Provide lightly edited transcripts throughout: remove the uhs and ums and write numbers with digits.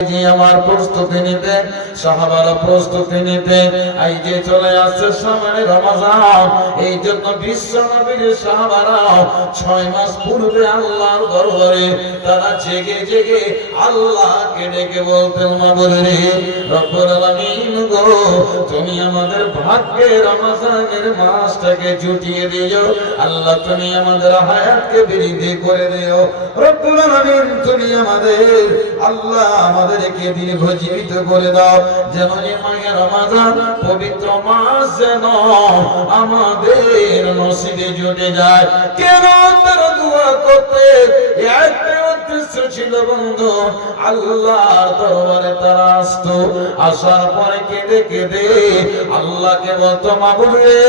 আমার প্রস্তুতি নিতে, সাহাবারা প্রস্তুতি নিতে, এই যে চলে আসছে সামনে রমজান, এই জন্য বিশ্ব নবীর সাহাবারা 6 মাস পূর্বে আল্লাহর দরবারে তারা জেগে জেগে আল্লাহকে ডেকে বলতেন, মাবুদ রে রব্বুল আলামিন গো, তুমি আমাদের ভাগ্যে রমজানের মাসটাকে জুটিয়ে দিও। আল্লাহ তুমি আমাদের হায়াতকে বৃদ্ধি করে দিও। রব্বুল আলামিন তুমি আমাদের আল্লাহ আমাদেরকে দীর্ঘজীবিত করে দাও, যেন এই মাহে রমজান পবিত্র মাস যেন আমাদের নসিবে জুটে যায়। কেন তারা দোয়া করতে একটা উদ্দেশ্য ছিল বন্ধু, আল্লাহর দরবারে তারা আসতো, আসার পরে কেঁদে কেঁদে আল্লাহকে বলতো, মাবুদ রে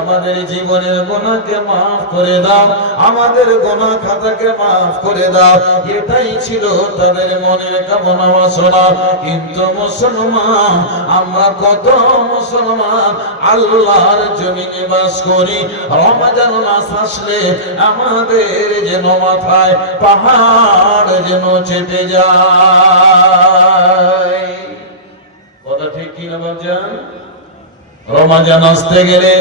আমাদের জীবনের গুনাহকে maaf করে দাও, আমাদের গুনাহ খাতাকে maaf করে দাও। এটাই ছিল তাদের মনের কামনা বাসনা। কিন্তু মুসলমান আমরা কত মুসলমান আল্লাহর জমিনে বাস করি, রমজান মাস আসলে আমাদের যেন মাথায় পাহাড় যেন চেপে যায়। কথা ঠিক কিনা বলছেন? রমজান আসতে গেলে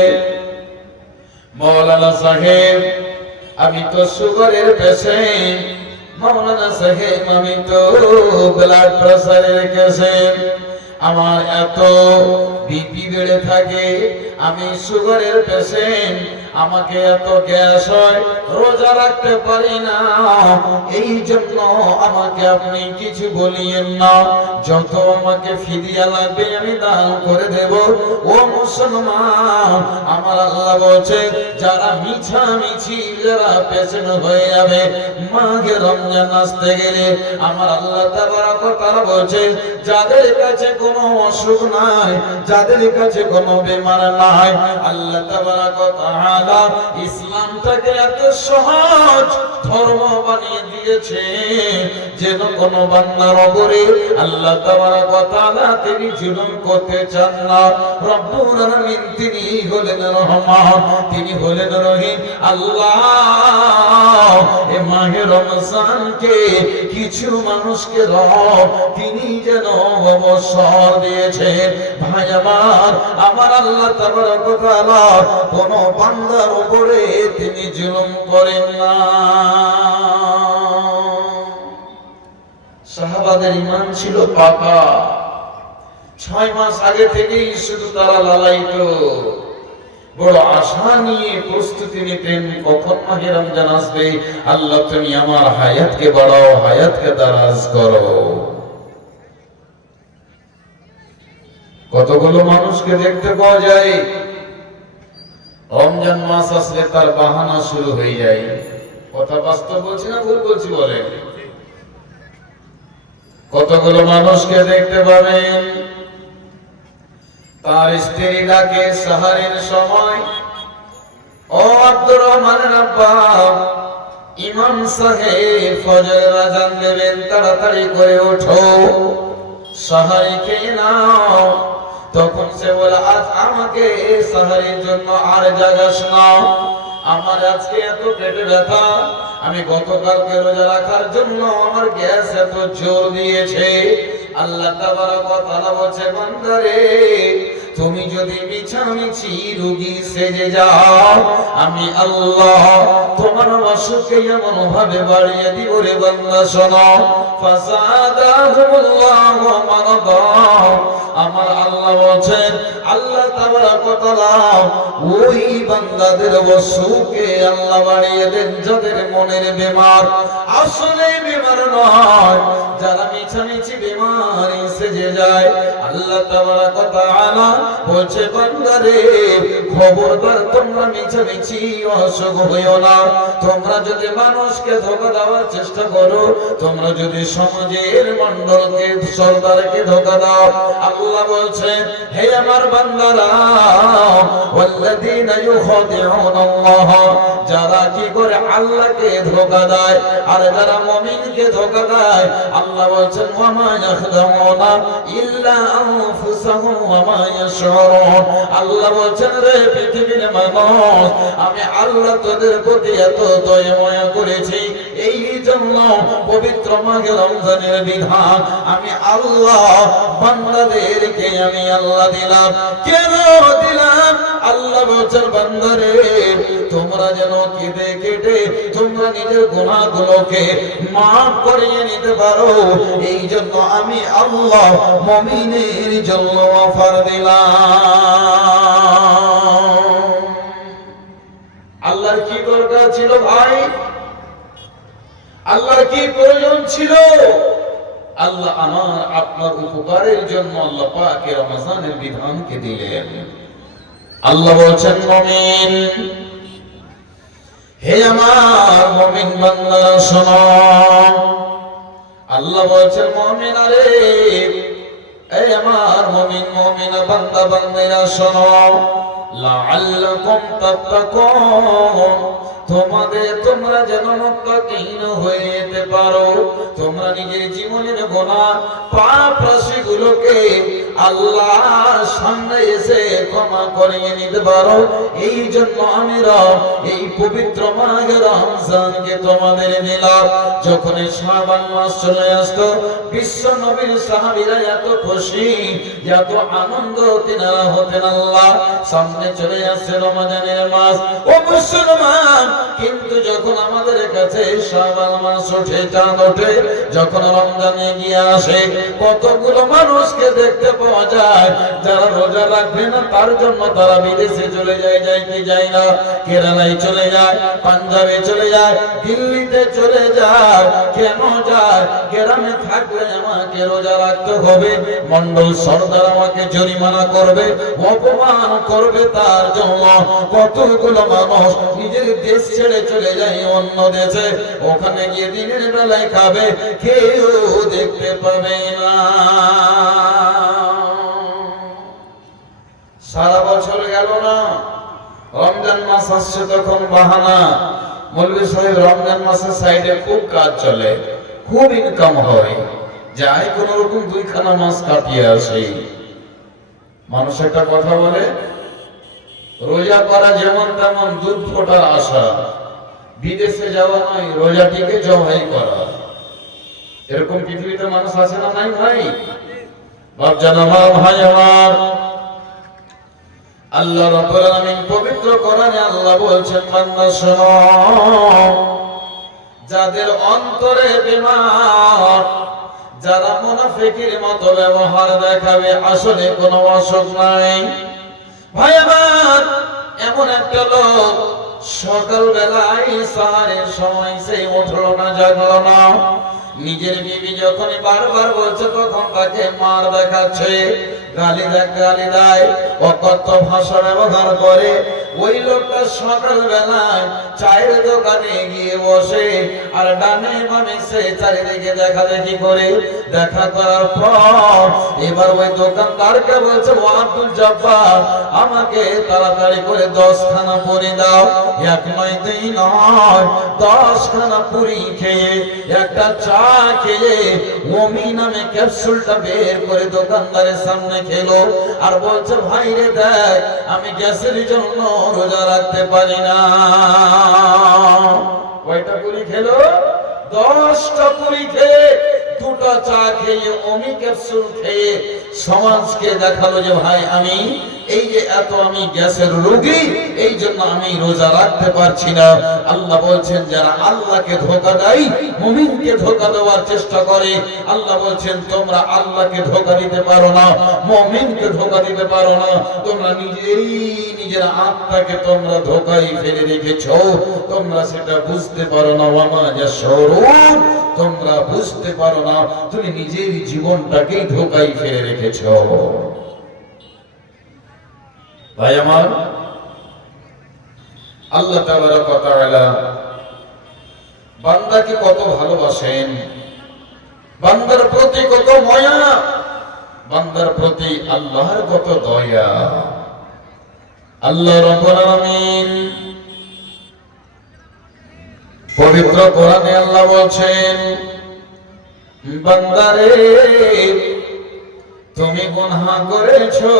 মৌলানা সাহেব আমি তো সুগারের পেশেন্ট, মৌলানা সাহেব আমি তো ব্লাড প্রেসারের পেশেন্ট, আমার এত বিপি বেড়ে থাকে, আমি সুগারের পেশেন্ট, আমাকে এত গ্যাস হয়, রোজা রাখতে পারি না, এই জন্য আমাকে আপনি কিছু বলিয়েন না, যত আমাকে ফিদিয়া লাগবে আমি দান করে দেব। ও মুসলমান, আমার আল্লাহ বলছে যারা মিছামিছি যারা পেশেন্ট হয়ে যাবে মাঘে রমজান আসতে গেলে, আমার আল্লাহ তাবারক ওয়া তাআলা বলছে যাদের কাছে কোনো অসুখ নাই, যাদের কাছে কোনো বেমার নাই, আল্লাহ তাবারক ওয়া তাআলা ইসলামটাকে এত সহজ ধর্ম বানিয়ে দিয়েছে যেন কোন বান্দার উপরে আল্লাহ তাবারক ওয়া তাআলা তিনি জুলুম করতে চান না। রব্বুল আলামিন তিনি হলেন রহমান, তিনি হলেন রহিম। আল্লাহ এ মাহে রমজানকে কিছু মানুষকে রব তিনি যেন অবসর দিয়েছেন। ভাই আমার আল্লাহ তাবারক ওয়া তাআলা কোন বান্দার উপরে তিনি জুলুম করেন না। সাহাবাদের ঈমান ছিল পাকা, 6 মাস আগে থেকেই শুধু তারা লালায়িত, বড় আশা নিয়ে প্রস্তুতি নিতেন কখন মাহে রমজান আসবে, আল্লাহ তুমি আমার হায়াতকে বাড়াও, হায়াতকে দারাজ করো। কতগুলো মানুষকে দেখতে পাওয়া যায় রমজান মাস আসলে তার বাহানা শুরু হয়ে যায়। কথা বাস্তব বলছি না ভুল বলছি বলেন? কতগুলো মানুষকে দেখতে পাবেন তার স্ত্রী ডাকে সাহারের সময়, ও আব্দুর রহমানের আব্বা ইমাম সাহেব ফজরের আযান দেবেন, তাড়াতাড়ি করে ওঠো সাহারি খেয়ে নাও। তখন সে বলে আজ আমাকে সাহারির জন্য আর জাগাস না, আমার আজকে এত পেটে ব্যথা, আমি গতকালকে রোজা রাখার জন্য আমার গ্যাস এত জোর দিয়েছে। আল্লাহ তাবারক ওয়া তাআলা বলছে বান্দারে তুমি যদি মিছামিছি রোগী সেজে যাও, আমি আল্লাহ তোমার অসুখকে এমন ভাবে বাড়িয়ে দিব রে বান্দা শোনো, ফাসাদাহুমুল্লাহু মারাদা। আমার আল্লাহ বলেন আল্লাহ তাবারক ওয়া তাআলা ওই বান্দাদের অসুখকে আল্লাহ বাড়িয়ে দেন যাদের মনের বেমার আসলে বেমার নয়, যারা মিছামিছি বেমারি সেজে যায়। আল্লাহ তাবারক ওয়া তাআলা বলছে বান্দারে খবরদার তোমরা মিছামিছি অসুখ হইও না, তোমরা যদি মানুষকে ধোঁকা দেওয়ার চেষ্টা করো, তোমরা যদি সমাজের মণ্ডলকে সরদারকে ধোঁকা দাও, আল্লাহ বলছেন হে আমার বান্দারা ওয়াল্লাযীনা ইউখাদিউনাল্লাহ, যারা কি করে আল্লাহকে ধোঁকা দেয় আর যারা মুমিনকে ধোঁকা দেয়, আল্লাহ আল্লাহ বলছেন ওয়া মা ইয়াখদাউনা ইল্লা আনফুসাহুম ওয়া মা ইয়াশউরুন। আল্লাহ বলছেন রে পৃথিবীর মানুষ, আমি আল্লাহ তোদের প্রতি এত দয়া মায়া করেছি, এই জন্য পবিত্র মাহে রমজানের বিধান আমি আল্লাহ বান্দাদেরকে আমি আল্লাহ দিলাম। কেন দিলাম? আল্লাহ বলছেন বান্দারে তোমরা যেন কেটে কেটে তোমরা নিজের গুনাহগুলোকে মাফ করিয়ে নিতে পারো, এই জন্য আমি আল্লাহ মুমিনের জন্য অফার দিলাম। আল্লাহর কি দরকার ছিল ভাই? আল্লাহর কি প্রয়োজন ছিল? আল্লাহ আমার আপনার উপকারের জন্য আল্লাহ পাক রমজানের বিধানকে দিলেন। আল্লাহ বলছেন মুমিন, হে আমার মুমিন বান্দারা শোনো। আল্লাহ বলছেন মুমিন আরে এই আমার মুমিন মুমিনা বান্দা বান্দিরা শোনো, লাআল্লাকুম তাত্তাকুন, তোমরা যেন মুত্তাকিন হয়ে যেতে পারো, তোমরা নিজের জীবনের গুনাহ পাপ রাশিগুলোকে আল্লাহর সামনে এসে ক্ষমা করিয়ে নিতে পারো, এই জন্য আমি রব এই পবিত্র মাহে রমজানকে তোমাদের দিলাম। যখন শাবান মাস চলে আসতো বিশ্ব নবীর সাহাবীরা এত খুশি, এত আনন্দ তিনারা হতেন, আল্লাহ সামনে চলে আসছে রমজানের মাস। ও মুসলমান, কিন্তু যখন আমাদের কাছে শাবান মাস ওঠে, চাঁদ ওঠে, যখন রমজানে গিয়ে আসে, কতগুলো মানুষকে দেখতে পাওয়া যায় যারা রোজা রাখবে না, তার জন্য তারা বিদেশে চলে যায়, যায় কি যায় না, কেরালায় চলে যায়, পাঞ্জাবে চলে যায়, দিল্লিতে চলে যায়। কেন যায়? গ্রামে থাকলে আমাকে রোজা রাখতে হবে, মন্ডল সর্দার আমাকে জরিমানা করবে, অপমান করবে, তার জন্য কতগুলো মানুষ নিজের দেশ ছেড়ে চলে যায় অন্য দেশে, ওখানে গিয়ে দিনের বেলায় খাবে, কেউ দেখতে পাবে না। সারা বছর গেল না, রমজান মাস আসছে তখন বাহানা, মৌলভী সাহেব রমজান মাসের সাইডে খুব কাজ চলে, খুব ইনকাম হয়, যাই কোন রকম দুইখানা মাস কাটিয়ে আসে। মানুষ একটা কথা বলে, রোজা করা যেমন তেমন দুধ ফোটার আশা, বিদেশে যাওয়া নয়, রোজাটিকে জবাই করা। এরকম পৃথিবীতে মানুষ আছে না নাই ভাই? বাপজান আমার, ভাই আমার, আল্লাহ রাব্বুল আলামিন পবিত্র কোরআনে আল্লাহ বলছেন বান্দা শোনো, যাদের অন্তরে বেমার, যারা মুনাফিকের মতো ব্যবহার দেখাবে, আসলে কোনো অসুখ নাই। ভাই আমার, এমন একটা লোক সকাল বেলায় সাহারের সময় সে উঠলো না, জাগলো না, নিজের বিবি যখনই বারবার বলছে তখন তাকে মার দেখাচ্ছে, গালি দেয়, অকথ্য ভাষা ব্যবহার করে। ওই লোকটা সকাল বেলায় চায়ের দোকানে গিয়ে বসে আর ডানে বামে সে চারিদিকে দেখা দেখি করে। দেখা করার পর এবার ওই দোকানদারকে বলছে, ও আব্দুল জব্বার, আমাকে তাড়াতাড়ি করে 10 খানা পুরি দাও। এক নয় দুই নয়, 10 খানা পুরি খেয়ে একটা চা খেয়ে ওমি নামে ক্যাপসুলটা বের করে দোকানদারের সামনে খেলো আর বলছে, ভাই রে দেখ, আমি গ্যাসের জন্য রোজা রাখতে পারি না। কয়টা পুরি খেলো? 10টা পুরি খেয়ে, 2টা চা খেয়ে, ওমি ক্যাপসুল খেয়ে সমাজকে দেখালো যে ভাই আমি এই যে এত আমি গ্যাসের রোগী, এই জন্য আমি রোজা রাখতে পারছি না। আল্লাহ বলছেন যারা আল্লাহকে ধোঁকা দেয়, মুমিনকে ধোঁকা দেওয়ার চেষ্টা করে, আল্লাহ বলছেন তোমরা আল্লাহকে ধোঁকা দিতে পারো না, মুমিনকে ধোঁকা দিতে পারো না, তোমরা নিজেই নিজের আত্মাকে তোমরা ধোঁকায় ফেলে রেখেছো, তোমরা সেটা বুঝতে পারো না। ওয়ামা ইয়াশউরুন, তোমরা বুঝতে পারো না, তুমি নিজের জীবনটাকেই ধোঁকায় ফেলে রেখেছো। ভাই আমার, আল্লাহ তাবারক ওয়া তাআলা বান্দাকে কত ভালোবাসেন, বান্দার প্রতি কত মায়া, বান্দার প্রতি আল্লাহর কত দয়া। আল্লাহ রাব্বুল আলামিন পবিত্র কোরআনে আল্লাহ বলছেন, বান্দারে তুমি গুনাহ করেছো,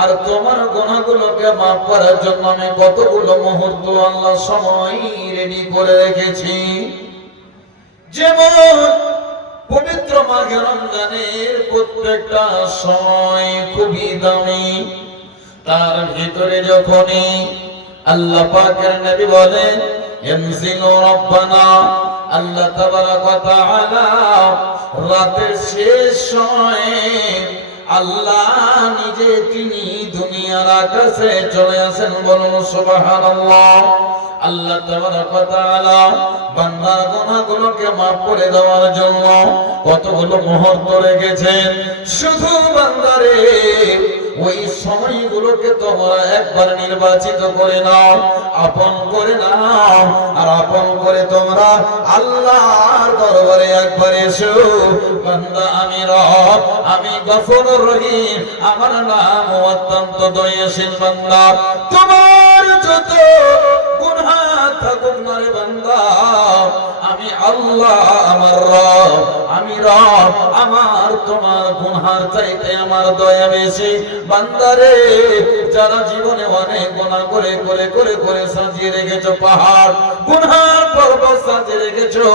আর তোমার গুনাহগুলোকে মাফ করার জন্য আমি কতগুলো মুহূর্ত আল্লাহ সময় রেডি করে রেখেছি। যেমন পবিত্র মাঘে রমজানের প্রত্যেকটা সময় খুবই দামি, তার ভিতরে যখনই আল্লাহ পাকের নবী বলেন ইনজিলু রাব্বানা, আল্লাহ তাবারাক ওয়া তাআলা রাতের শেষ সময়ে আল্লাহ নিজে তিনি দুনিয়ার আকাশে চলে আসেন। বলুন সুবহানাল্লাহ। আল্লাহ তাবারাক ওয়া তাআলা বান্দার গুনাহগুলোকে maaf করে দেওয়ার জন্য কতগুলো মুহূর্ত রেখেছেন। শুধু বান্দারে ওই সময়গুলোকে তোমরা একবার নির্বাচিত করে নাও, আপন করে নাও, আর আপন করে তোমরা আল্লাহর দরবারে একবার এসো। বান্দা আমি রব, আমি গফুরুর রহিম, আমার নাম অত্যন্ত দয়াশীল। বান্দা তোমার যত গুনাহ থাকুক না রে বান্দা, আমি আল্লাহ আমার রব, আমি রব, আমার তোমার গুনার চাইতে আমার দয়া বেশি। বান্দারে যারা জীবনে অনেক গুনাহ করে করে করে করে সাজিয়ে রেখেছো পাহাড়, গুনার পর্বত সাজিয়ে রেখেছো,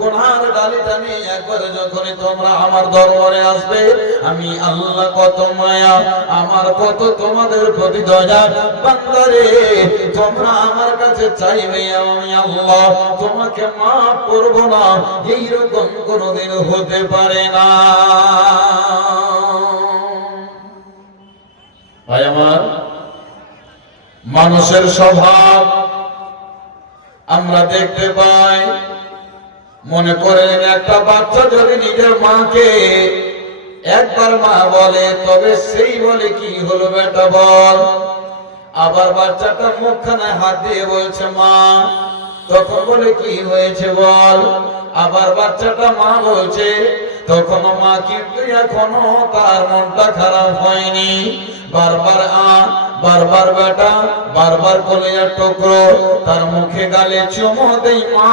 গুনার ডালি টানি একবার যখনই তোমরা আমার দরবারে আসবে, আমি আল্লাহ কত মায়া, আমার কত তোমাদের প্রতি দয়া। বান্দারে তোমরা আমার কাছে চাইবে, আমি আল্লাহ তোমাকে মাফ করব না, এইরকম কোনদিন হতে পারে না। ভাই আমার, মানুষের স্বভাব আমরা দেখতে পাই। মনে করেন একটা বাচ্চা যদি নিজের মাকে একবার মা বলে, তবে সেই বলে কি হলো বেটা বল। আবার বাচ্চাটা মুখখানে হাত দিয়ে বলছে মা, তখন বলে কি হয়েছে বল। আবার বাচ্চাটা মা বলছে, তখন মা কিন্তু এখনো তার মনটা খারাপ হয়নি। বারবার বারবার বেটা, বারবার কলিজার টুকরো, তার মুখে গালে চুমো দেই মা।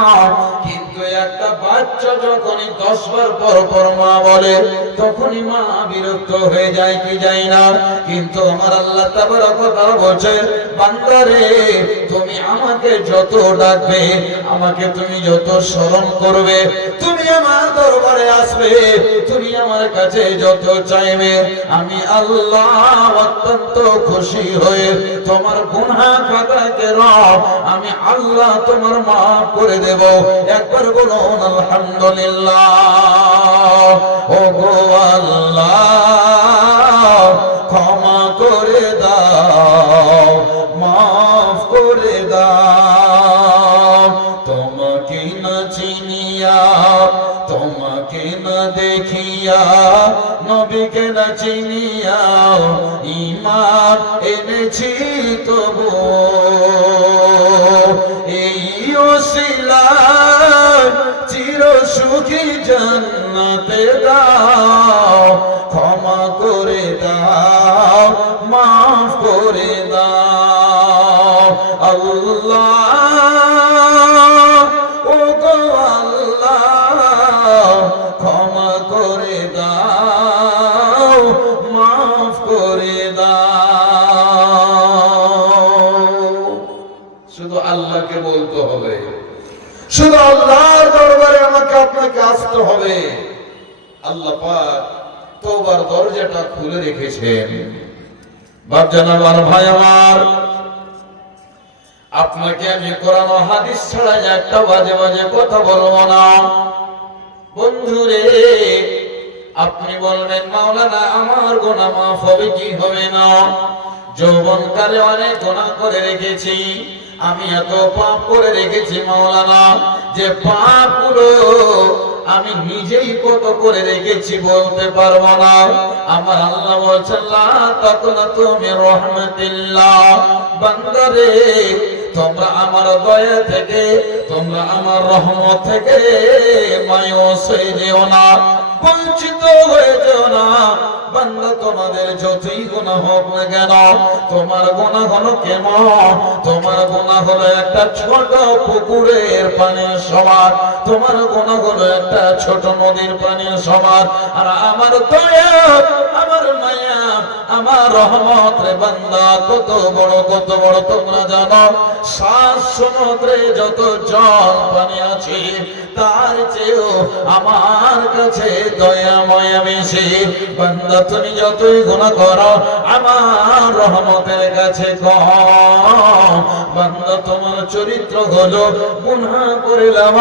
কিন্তু একটা বাচ্চা যখনই 10 বার পর পর মা বলে, তখনই মা বিরক্ত হয়ে যায় কি যায় না। কিন্তু আমার আল্লাহ তাবারক ওয়া তাআলা বলছে, বান্দারে তুমি আমাকে যত ডাকবে, আমাকে তুমি যত স্মরণ করবে, তুমি আমার দরবারে আসবে, তুমি আমার কাছে যত চাইবে, আমি আল্লাহ অত্যন্ত খুশি হয়ে তোমার গুনাহ খাতাকে রব আমি আল্লাহ তোমার মাফ করে দেব। একবার বলুন আলহামদুলিল্লাহ। ও গো আল্লাহ ক্ষমা করে দাও, মাফ করে দাও। তোমাকে না চিনিয়া, তোমাকে না দেখিয়া, নবীকে না চিনিয়া ঈমান এনেছি তবু, এই ওসিলায় চির সুখী জান্নাতে দাও। ক্ষমা করে দাও, মাফ করে দাও আল্লাহ। ও গো আল্লাহ ক্ষমা করে দাও, মাফ করে দাও। শুধু আল্লাহকে বলতে হবে, শুধু আল্লাহর দরবারে আমাকে আপনাকে আসতে হবে। আল্লাহ পাক তওবার দরজাটা খুলে রেখেছেন। বাপজান আমার, ভাই আমার, আপনাকে আমি কোরআন ও হাদিস ছাড়া একটা বাজে বাজে কথা বলবো না। বন্ধুরে আপনি বলবেন মাওলানা আমার গুনাহ মাফ হবে কি হবে না? যৌবনকালে অনেক গুনাহ করে রেখেছি, আমি এত পাপ করে রেখেছি মাওলানা, যে পাপগুলো আমি নিজেই কত করে রেখেছি বলতে পারবো না। আমার আল্লাহ বলছেন লা তাকনাতু মির রাহমাতিল্লাহ। বান্দারে তোমরা আমার দয়া থেকে, তোমরা আমার রহমত থেকে মায়ুস হয়ে যেও না, বঞ্চিত হয়ে যেও না। বান্দা তোমাদের যতই গুনাহ হোক না কেন, তোমার গুনাহ হলো কেমন? তোমার গুনাহ হলো একটা ছোট পুকুরের পানির সমান, তোমার গুনাহ হলো একটা ছোট নদীর পানির সমান। আর আমার দয়া, আমার মায়া, আমার রহমত রে বান্দা কত বড় তোমরা জানো? 7 সমুদ্রে যত জল পানি আছে তার চেয়েও আমার কাছে দয়া মায়া বেশি। বান্দা তুমি যতই গুনাহ করো আমার রহমতের কাছে কম। বান্দা তোমার চরিত্র হলো গুনাহ করিলাম,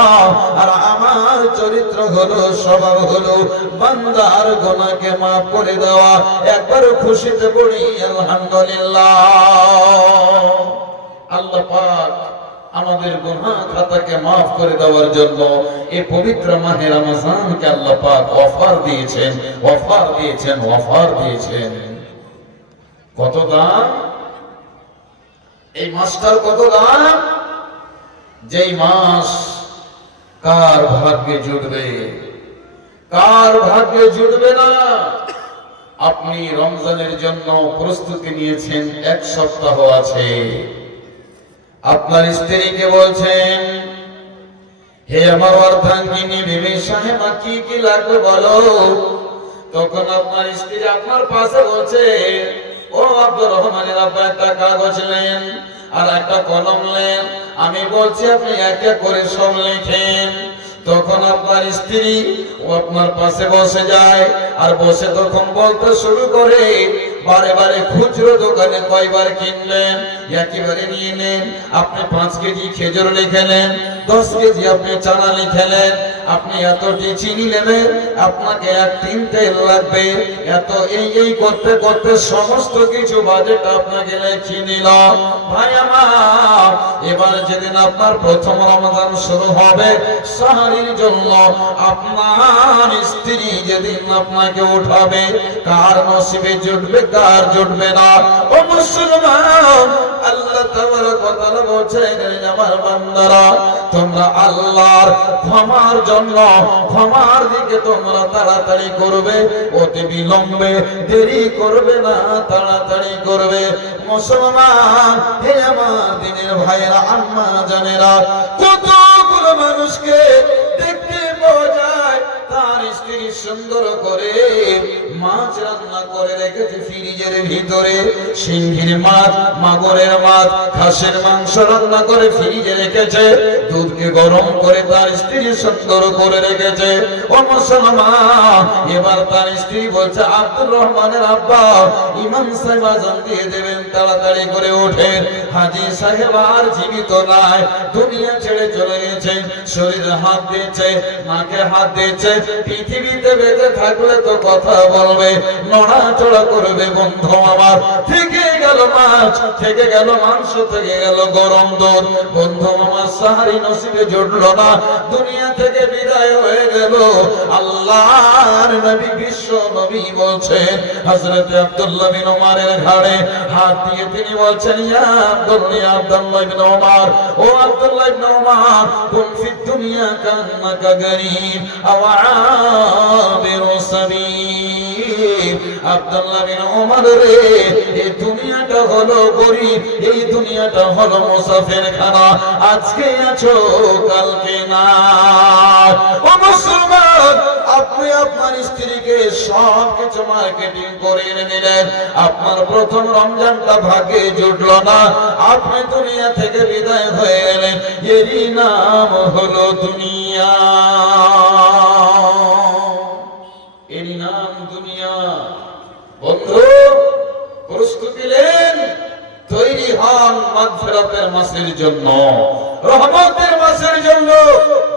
আর আমার চরিত্র হলো স্বভাব হলো বান্দার গুনাহকে মাফ করে দেওয়া। একবার খুশিতে পড়ি আলহামদুলিল্লাহ। আল্লাহ পাক আমাদের গুনাহ খাতাকে মাফ করে দেওয়ার জন্য এই পবিত্র মাহে রমজানকে আল্লাহ পাক অফার দিয়েছেন। কত দাম এই মাসটার, কত দাম! যেই মাস কার ভাগ্যে জুটবে, কার ভাগ্যে জুটবে না। আপনি রমজানের জন্য প্রস্তুতি নিয়েছেন, 1 সপ্তাহ আছে। আপনার স্ত্রীকে বলছেন, হে আমার অর্ধাঙ্গিনী বিবি সাহেবা, কি কি লাগবে বলো। তখন আপনার স্ত্রী আপনার পাশে বলছে, ও আব্দুর রহমানের আব্বা, একটা কাগজ নেন আর একটা কলম নেন, আমি বলছি আপনি এক এক করে সব লেখেন। তখন আপনার স্ত্রী ও আপনার পাশে বসে যায়, আর বসে তখন বলতে শুরু করে, বারে বারে খুচরো দোকানে কয়বার কিনলেন, একেবারে নিয়ে নেন। আপনি 5 কেজি খেজুর লিখে নেন, 10 কেজি আপনি চানা লিখে নেন, আপনি এতটি চিনি নেবেন, আপনাকে 1 টিন তেল লাগবে, এত এই করতে করতে সমস্ত কিছু বাজেট আপনাকে লিখে নিল। ভাই আমার, এবার যেদিন আপনার প্রথম রমজান শুরু হবে সাহারির জন্য, আপনার স্ত্রী যেদিন আপনাকে উঠাবে, কার নসিবে জুটবে কার জুটবে না। ও মুসলমান, আল্লাহ তাবারক ওয়া তাআলা বলেন, আমার বান্দারা, তোমরা আল্লাহর ক্ষমার জন্য ক্ষমার দিকে তোমরা তাড়াতাড়ি করবে, অতি বিলম্বে দেরি করবে না, তাড়াতাড়ি করবে। মুসলমান, হে আমার দিনের ভাইয়েরা, আম্মা জানেরা, কতগুলো মানুষকে দেখতে পাওয়া যায় তার স্ত্রী সুন্দর করে মাছ রান্না করে রেখেছে ফ্রিজের ভিতরে, শিঙ্গির মাছ, মাগুরের মাছ, খাসির মাংস রান্না করে ফ্রিজে রেখেছে, দুধকে গরম করে তার স্ত্রী সুন্দর করে রেখেছে। ও মুসলমান, এবার তার স্ত্রী বলছে, আব্দুর রহমানের আব্বা, ইমাম সাহেব আযান দিয়ে দেবেন, তাড়াতাড়ি করে ওঠেন। হাজী সাহেব আর জীবিত নাই, দুনিয়া ছেড়ে চলে গেছে। শরীরে হাত দিয়েছে, নাকে হাত দিয়েছে, পৃথিবীতে বেঁচে থাকলে তো কথা বলবে, নড়াচড়া করবে। বন্ধু আমার, থেকে গেল মাছ, থেকে গেল মাংস, থেকে গেল গরম দুধ। বন্ধু আমার, সাহারি নসিবে জুটলো না, দুনিয়া থেকে বিদায় হয়ে গেল। আল্লাহর নবী, বিশ্ব নবী বলছেন, হযরত আব্দুল্লাহ বিন ওমরের ঘাড়ে হাত দিয়ে তিনি বলছেন, ইয়া আব্দুল্লাহ ইবনে ওমর, ও আব্দুল্লাহ ইবনে ওমর, কুন ফিদ দুনিয়া কান্নাকা গরীব আও আবিরু সাবিল। আব্দুল্লাহ বিন ওমর রে, এই দুনিয়াটা হলো গরীব, এই দুনিয়াটা হলো মুসাফির খানা, আজকে আছো কালকে না। ও মুসলমান, আপনি আপনার স্ত্রীকে সব কিছু মার্কেটিং করে এনে দিলেন, আপনার প্রথম রমজানটা ভাগে জুটলো না, আপনি দুনিয়া থেকে বিদায় হয়ে গেলেন, এরই নাম হলো দুনিয়া, এরই নাম দুনিয়া। বন্ধু, প্রস্তুতি নেন, তৈরি হন মাগফিরাতের মাসের জন্য, রহমতের মাসের জন্য,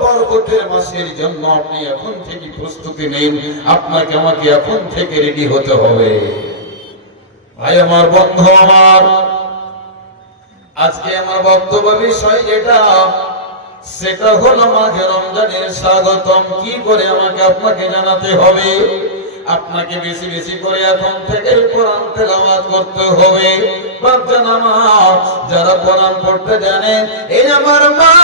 বরকতের মাসের জন্য। আপনি এখন থেকে প্রস্তুতি নেন, আপনাকে আমাকে এখন থেকে রেডি হতে হবে। ভাই আমার, বন্ধু আমার, আজকে আমার বক্তব্য বিষয় যেটা, সেটা হলো মাঘে রমজানের স্বাগতম কি করে আমাকে আপনাকে জানাতে হবে। আপনাকে বেশি বেশি করে এখন থেকে কোরআন তেলাওয়াত করতে হবে। বাপজান আমার, যারা কোরআন পড়তে জানে, এই আমার মা,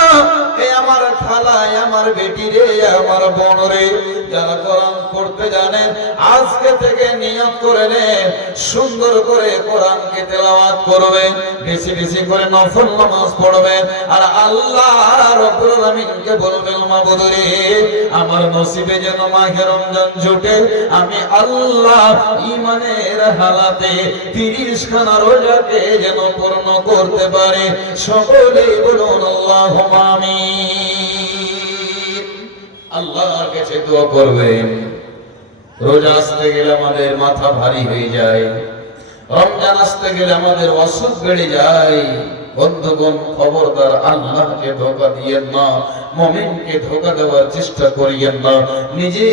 এই আমার খালা, আমার বেটি রে, আমার বোন রে, যারা কোরআন পড়তে করবে জানেন? আজকে থেকে নিয়ত করে নেন, সুন্দর করে কোরআনকে তেলাওয়াত করবে, বেশি বেশি করে নফল নামাজ পড়বে, আর আল্লাহ রাব্বুল আলামিনকে বলবেন, মাবুদ রে, আমার নসিবে যেন মাহে রমজান জুটে, আমি আল্লাহ ঈমানের হালাতে 30 খানা রোজাকে যেন পূর্ণ করতে পারে। সকলে বলুন আল্লাহুম্মা আমিন। আল্লাহর কাছে দোয়া করবেন। রোজা আসতে গেলে আমাদের মাথা ভারী হয়ে যায়, রমজান আসতে গেলে আমাদের অসুখ বেড়ে যায়। বন্ধুগণ, খবরদার আল্লাহকে ধোঁকা দিয়েন না, মুমিনকে ধোঁকা দেওয়ার চেষ্টা করিয়েন না। নিজে